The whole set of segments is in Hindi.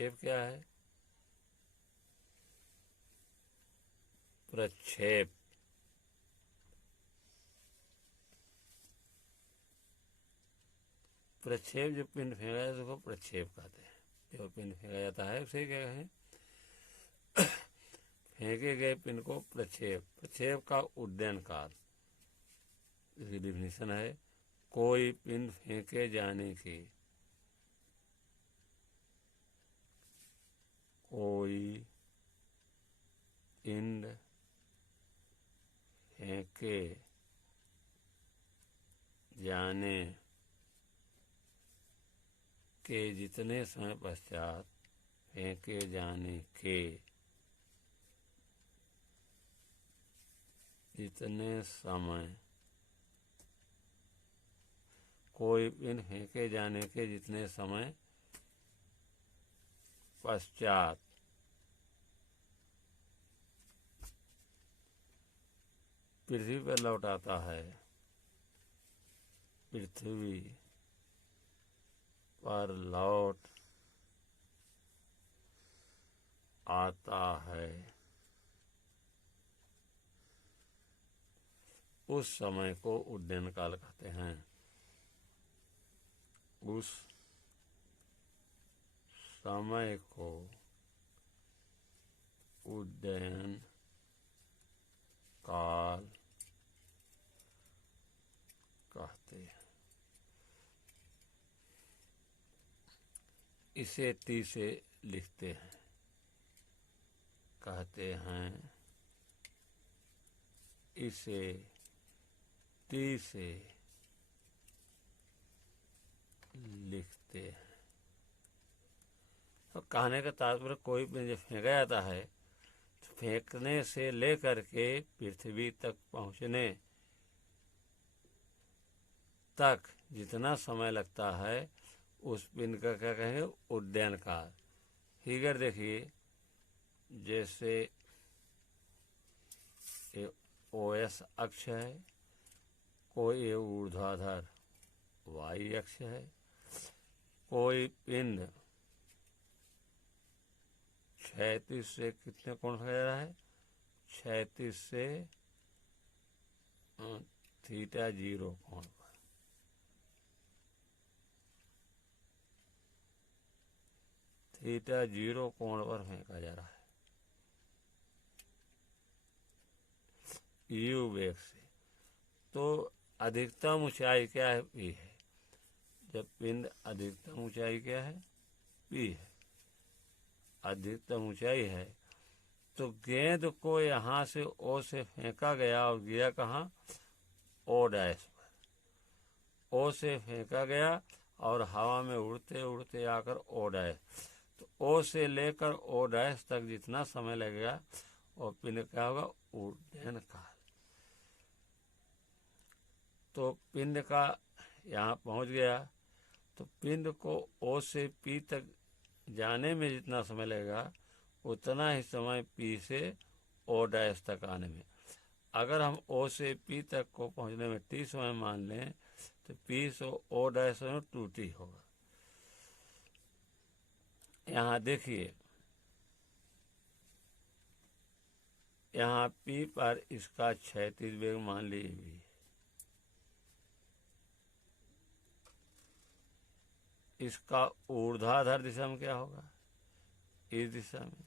प्रक्षेप क्या है? प्रक्षेप प्रक्षेप जो पिंड फेंका जाता है उसको प्रक्षेप कहते हैं। जो पिंड फेंका जाता है उसे क्या कहें? फेंके गए पिंड को प्रक्षेप। प्रक्षेप का उड्डयन काल, इसकी डिफिनीशन है कोई पिंड फेंके जाने की, कोई पिंड फेंके जाने के जितने समय पश्चात, फेंके जाने के जितने समय, कोई पिंड फेंके जाने के जितने समय पश्चात पृथ्वी पर लौट आता है, पृथ्वी पर लौट आता है, उस समय को उड्डयन काल कहते हैं। उस समय को उड्डयन काल कहते हैं। इसे टी से लिखते हैं, कहते हैं इसे टी से लिखते हैं। तो कहने का तात्पर्य कोई पिंड जब फेंका जाता है तो फेंकने से लेकर के पृथ्वी तक पहुंचने तक जितना समय लगता है उस पिंड का क्या कहेंगे? उड्डयन काल। फिगर देखिए, जैसे ये ओएस अक्ष है, कोई ये ऊर्ध्वाधर वाई अक्ष है, कोई पिंड क्षैतिज से कितने कोण से जा रहा है? क्षैतिज से थीटा 0 कोण पर, थीटा 0 कोण पर फेंका जा रहा है यू वेग से। तो अधिकतम ऊंचाई क्या है? पी है। जब पिंड अधिकतम ऊंचाई क्या है? पी है। अधिकतम ऊंचाई है तो गेंद को यहाँ से ओ से फेंका गया और गिरा कहाँ? ओ डैश पर। ओ से फेंका गया और हवा में उड़ते उड़ते आकर ओ डैश, तो ओ से लेकर ओ डैश तक जितना समय लगेगा वो पिंड क्या होगा? उड्डयन काल। तो पिंड का यहाँ पहुँच गया तो पिंड को ओ से पी तक जाने में जितना समय लगेगा उतना ही समय पी से ओ डैश तक आने में। अगर हम ओ से पी तक को पहुंचने में टी समय मान लें तो पी से ओ डैश में 2t होगा। यहाँ देखिए, यहाँ पी पर इसका क्षैतिज वेग मान लीजिए v, इसका ऊर्ध्वाधर दिशा में क्या होगा? इस दिशा में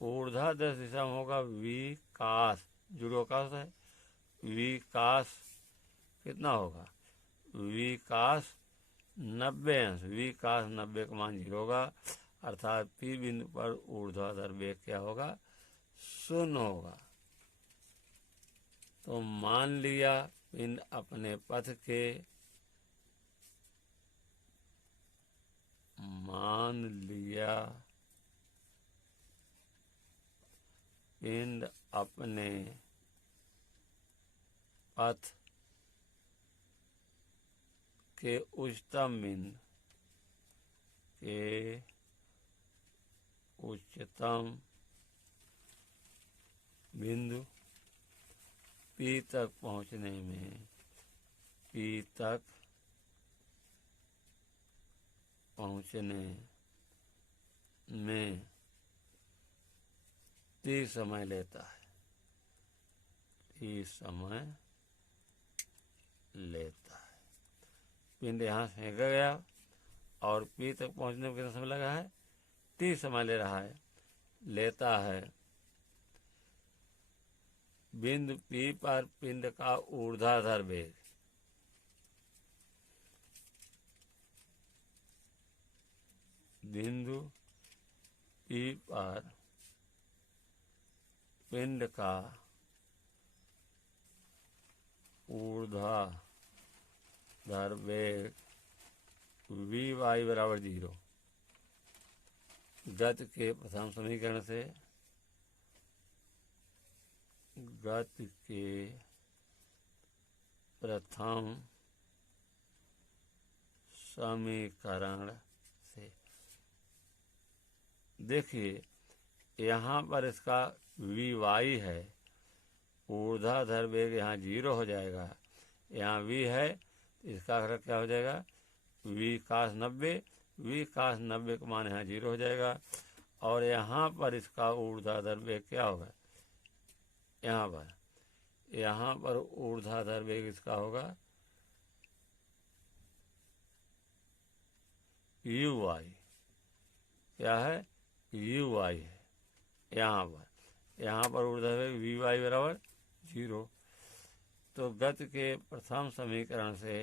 ऊर्ध्वाधर दिशा में होगा v कास, जुड़ोकास है, v कास कितना होगा? v कास 90 अंश, v कास 90 का मान 0 होगा, अर्थात पी बिंदु पर ऊर्ध्वाधर वेग क्या होगा? 0 होगा। तो मान लिया पिंड अपने पथ के, मान लिया पिंड अपने पथ के उच्चतम बिंदु के उच्चतम बिंदु पी तक पहुंचने में, पी तक पहुंचने में T समय लेता है, T समय लेता है। पिंड यहाँ फेंका गया और P तक पहुंचने में कितना समय लगा है? T समय ले रहा है, लेता है। बिंदु P पर पिंड का ऊर्ध्वाधर वेग, बिंदु P पर पिंड का ऊर्ध्वाधर वेग Vy बराबर 0। गति के प्रथम समीकरण से, गति के प्रथम समीकरण से देखिए, यहाँ पर इसका Vy है, ऊर्ध्वाधर वेग यहाँ 0 हो जाएगा, यहाँ V है, इसका अगर क्या हो जाएगा? V cos 90, V cos 90 का मान यहाँ 0 हो जाएगा। और यहाँ पर इसका ऊर्ध्वाधर वेग क्या होगा? यहाँ पर ऊर्ध्वाधर वेग इसका होगा Uy। क्या है? Uy है। यहाँ पर ऊर्ध्वाधर वेग Vy बराबर 0। तो गति के प्रथम समीकरण से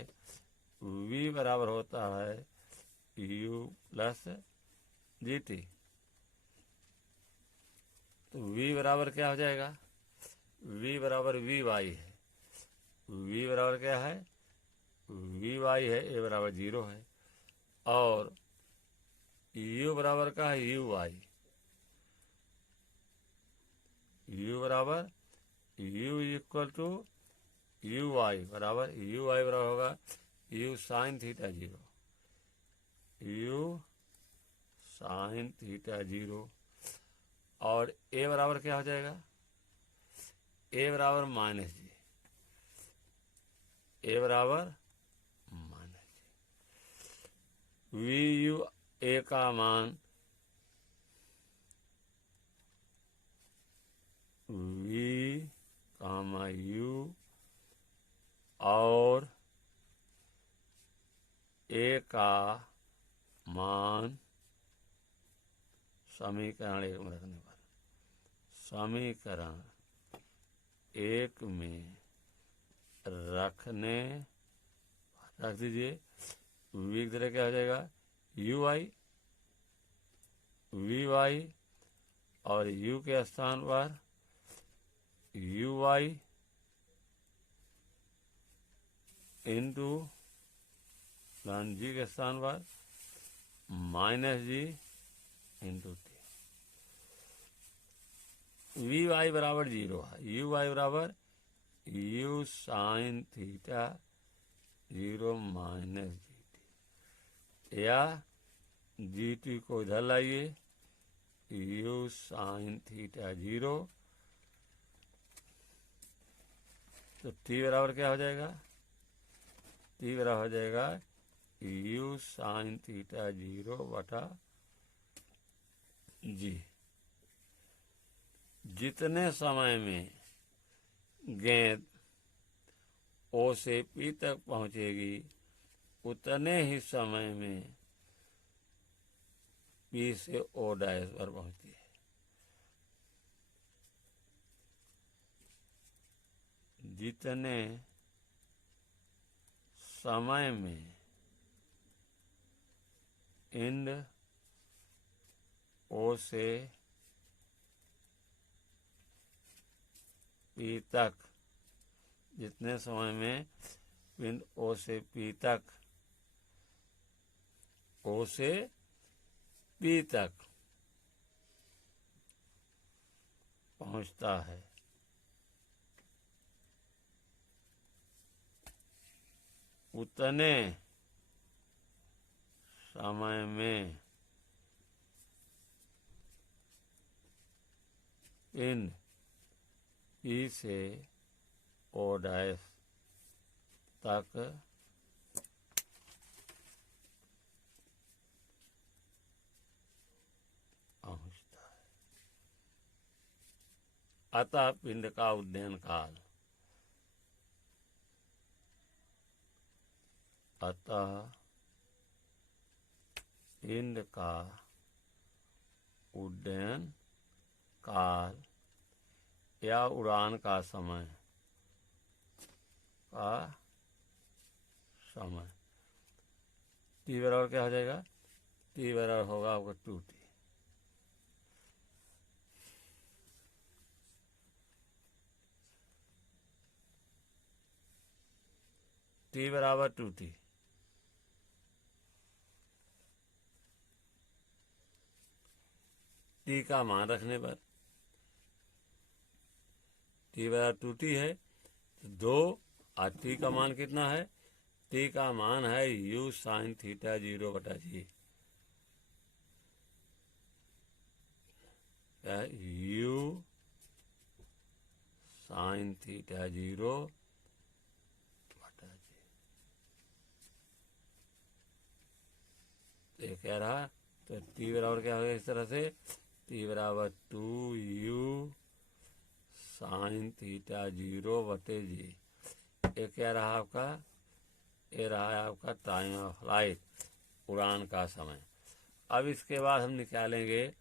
V बराबर होता है U प्लस GT। तो V बराबर क्या हो जाएगा? V बराबर Vy है। V बराबर क्या है? Vy है, A बराबर 0 है। और U बराबर का है Uy। U बराबर U इक्वल टू Uy बराबर होगा U sine theta 0, U sine theta 0। और A बराबर क्या हो जाएगा? A बराबर माइनस जी, A बराबर माइनस जी। VU A का मान V कामा U और A का मान समीकरण 1 में रखने पर, समीकरण 1 में रख दीजिए। V की तरह क्या हो जाएगा? Uy, Vy और U के स्थान पर Uy इंटू G के स्थान पर minus G into T। Vy बराबर 0 है, Uy बराबर U sine theta 0 minus GT, या GT को इधर लाइए, U साइन थीटा 0। तो T बराबर क्या हो जाएगा? T बराबर हो जाएगा U साइन थीटा 0 बटा G। जितने समय में गेंद O से P तक पहुंचेगी, उतने ही समय में P से O डैश पर पहुंचती है। जितने समय में एंड O से P तक, जितने समय में पिंड O से P तक, O से P तक पहुंचता है, उतने समय में पिंड P से O डैश तक अतः पिंड का उड्डयन काल, अतः पिंड का उड्डयन काल या उड़ान का समय टी बराबर क्या हो जाएगा? टी बराबर होगा आपका 2t। टी बराबर 2t। टी का मान रखने पर टी बराबर 2t है तो 2 और टी का मान कितना है? टी का मान है u sin theta 0/g। u sin theta 0/g। तो ये कह रहा, तो टी बराबर क्या होगा इस तरह से? टी बराबर 2u sin थीटा 0/g। ये क्या रहा आपका? ये रहा है आपका टाइम ऑफ फ्लाइट, उड़ान का समय। अब इसके बाद हम निकालेंगे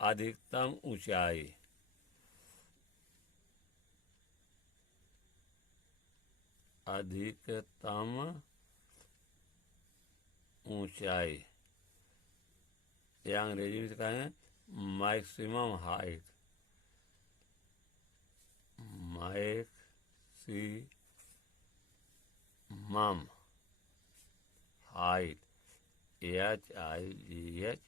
अधिकतम ऊंचाई। अधिकतम ऊंचाई या अंग्रेजी में कहें maximum height, maximum height, HIGH।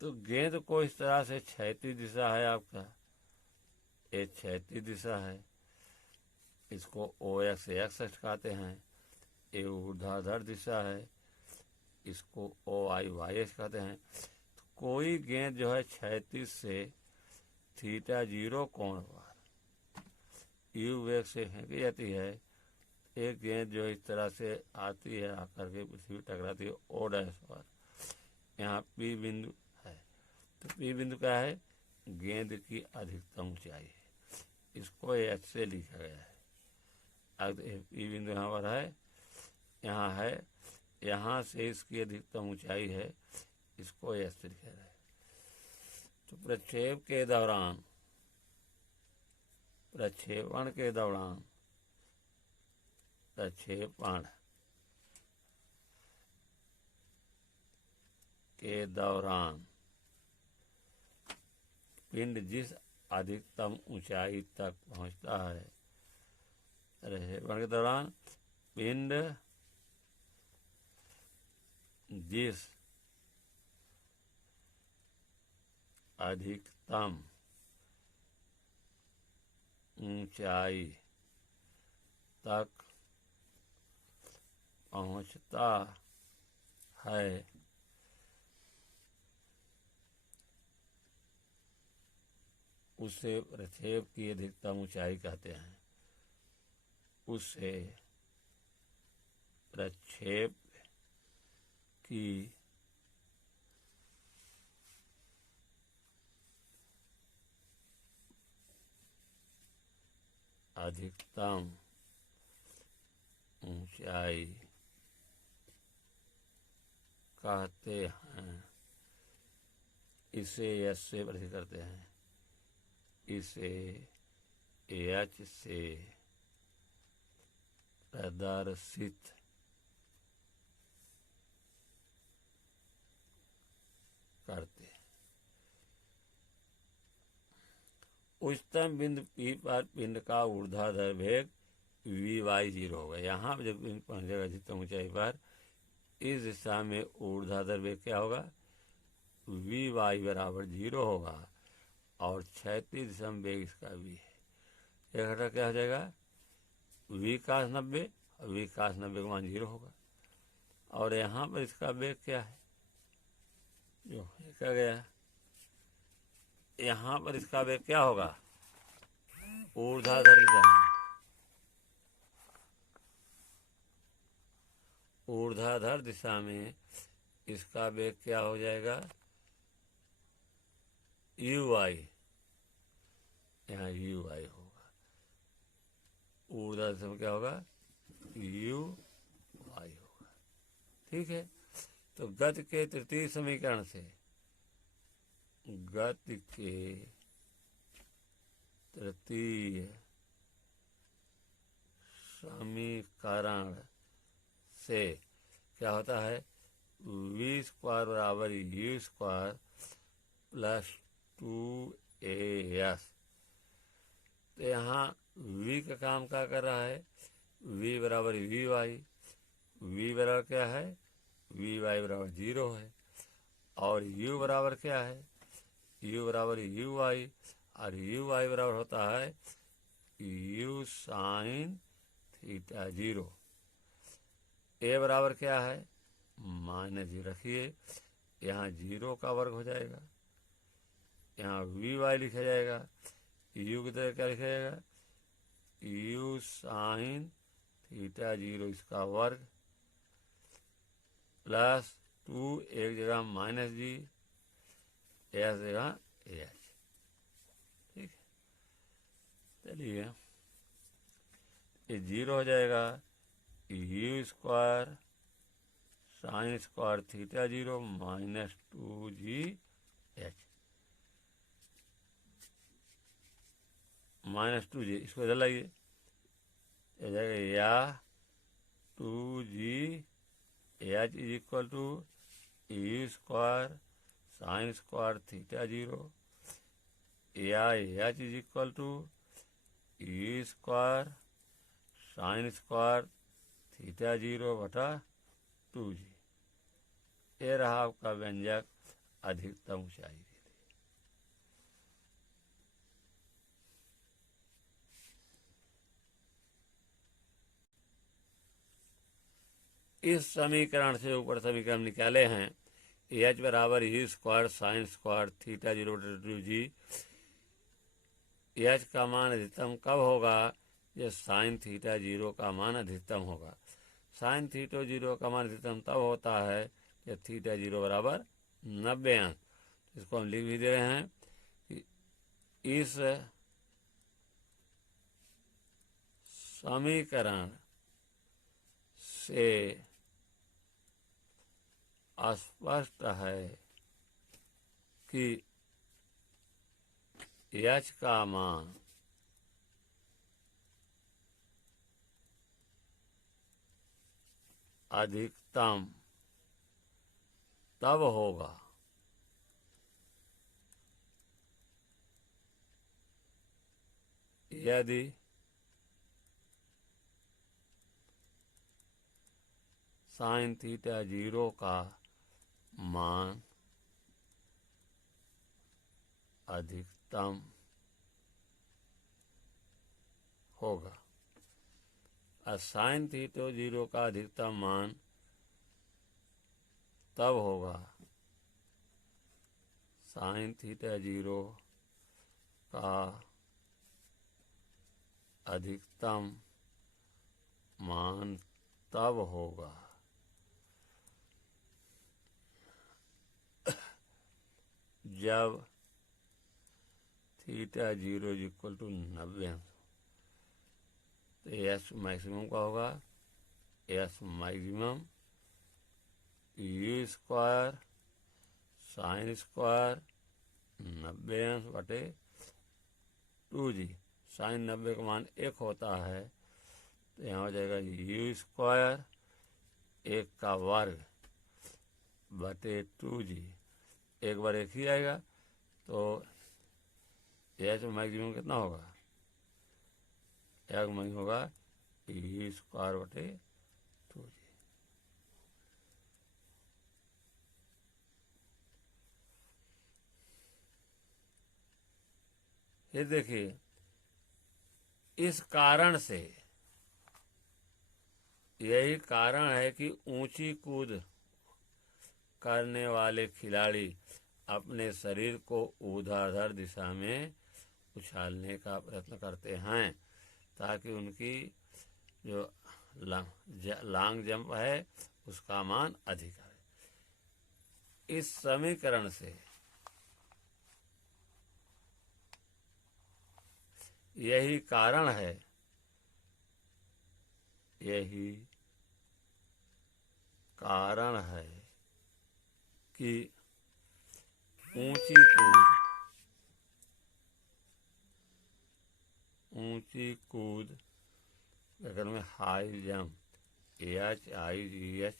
तो गेंद को इस तरह से क्षैतिज दिशा है आपका, ये क्षैतिज दिशा है, इसको OX एक्स कहते हैं। ये ऊर्ध्वाधर दिशा है, इसको OIY कहते हैं। तो कोई गेंद जो है क्षैतिज से थीटा 0 कोण पर u वेग से फेंकी जाती है। एक गेंद जो इस तरह से आती है, आकर के पृथ्वी टकराती है O डैश पर। यहाँ P बिंदु है, तो P बिंदु क्या है? गेंद की अधिकतम ऊंचाई है, इसको H से लिखा गया है। अब P बिंदु यहाँ पर है, यहाँ है, यहाँ से इसकी अधिकतम ऊंचाई है, इसको H से लिखा गया है। तो प्रक्षेप के दौरान, प्रक्षेपण के दौरान, प्रक्षेपण के दौरान पिंड जिस अधिकतम ऊंचाई तक पहुंचता है, प्रक्षेपण के दौरान पिंड जिस अधिकतम ऊंचाई तक पहुंचता है, उसे प्रक्षेप की अधिकतम ऊंचाई कहते हैं। उसे प्रक्षेप की अधिकतम ऊंचाई कहते हैं। इसे H से प्रदर्शित करते हैं, इसे H से प्रदर्शित करते हैं। उच्चतम बिंदु P पर पिंड का ऊर्ध्वाधर वेग v/0 होगा। यहाँ जब पिंड पहुंचेगा अधिकतम ऊंचाई पर, इस दिशा में ऊर्ध्वाधर वेग क्या होगा? v/0 होगा, और क्षैतिज दिशा में वेग इसका v है। एक घटा क्या हो जाएगा? v cos 90, और v cos 90 का मान 0 होगा। और यहाँ पर इसका वेग क्या है? जो देखा गया, यहाँ पर इसका वेग क्या होगा? ऊर्ध्वाधर दिशा में, ऊर्ध्वाधर दिशा में इसका वेग क्या हो जाएगा? uy। यहाँ यू वाई होगा, ऊर्ध्वाधर दिशा में क्या होगा, यू वाई होगा। ठीक है, तो गति के तृतीय समीकरण से, गति के तृतीय समीकरण से क्या होता है, वी स्क्वायर बराबर यू स्क्वायर प्लस 2as। तो यहाँ v का काम क्या कर रहा है, v बराबर वी वाई, v बराबर क्या है, वी वाई बराबर 0 है, और u बराबर क्या है, u बराबर यू वाई, और यू वाई बराबर होता है यू साइन थीटा 0। a बराबर क्या है, माइनस 0 रखिए, यहाँ 0 का वर्ग हो जाएगा, यहाँ वी वाई लिखा जाएगा, यू की तरह क्या लिखा जाएगा, यू साइन थीटा 0 इसका वर्ग प्लस 2 एक जगह माइनस जी, एस जगह एच। ठीक है, चलिए ये 0 हो जाएगा, u square sine square theta 0 minus 2gh minus 2g, इसको इधर लाइए, हो जाएगा या 2gh is equal to u square sine square theta 0 या h is equal to u square sine square theta 0 बटा 2g। ये रहा आपका व्यंजक अधिकतम ऊंचाई के लिए। इस समीकरण से ऊपर समीकरण निकाले हैं, एच बराबर you square sine square theta 0 बटा 2g। एच का मान अधिकतम कब होगा, जब साइन थीटा 0 का मान अधिकतम होगा। साइन थीटा 0 का मान अधिकतम तब होता है जब थीटा 0 बराबर 90 अंश। इसको हम लिख भी दे रहे हैं कि इस समीकरण से स्पष्ट है कि एच का मान अधिकतम तब होगा यदि साइन थीटा 0 का मान अधिकतम होगा। और साइन थीटा 0 का अधिकतम मान तब होगा साइन थीटा 0 का अधिकतम मान तब होगा जब थीटा 0 इक्वल टू 90 अंश। तो एस मैक्सिमम का होगा, S maximum you square sine square 90 अंश बटे 2g। साइन 90 का मान 1 होता है, तो यहाँ हो जाएगा यू स्क्वायर 1 का वर्ग बटे 2g। एक बार 1 ही आएगा, तो एच मैक्सिमम कितना होगा, एक मैक्सिमम होगा यू स्क्वायर बटे 2g। ये देखिए, इस कारण से, यही कारण है कि ऊंची कूद करने वाले खिलाड़ी अपने शरीर को ऊर्ध्वाधर दिशा में उछालने का प्रयत्न करते हैं, ताकि उनकी जो लॉन्ग जंप है उसका मान अधिक है। इस समीकरण से यही कारण है, यही कारण है कि ऊंची कूद अगर में high jump, HIGH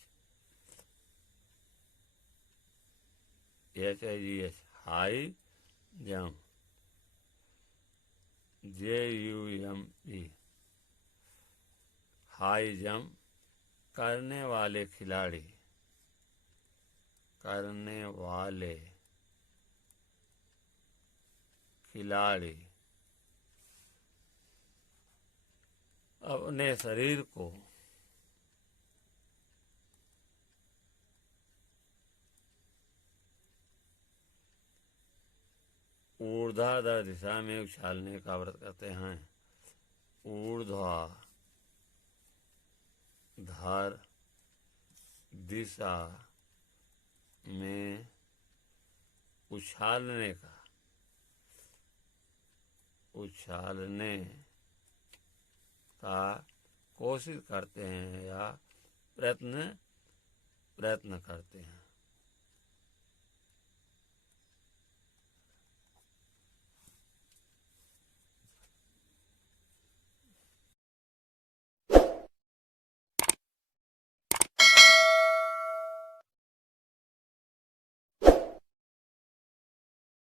high jump, JUMP high jump करने वाले खिलाड़ी अपने शरीर को ऊर्ध्वाधर दिशा में उछालने का व्रत करते हैं। ऊर्ध्वाधर दिशा में उछालने का कोशिश करते हैं या प्रयत्न करते हैं।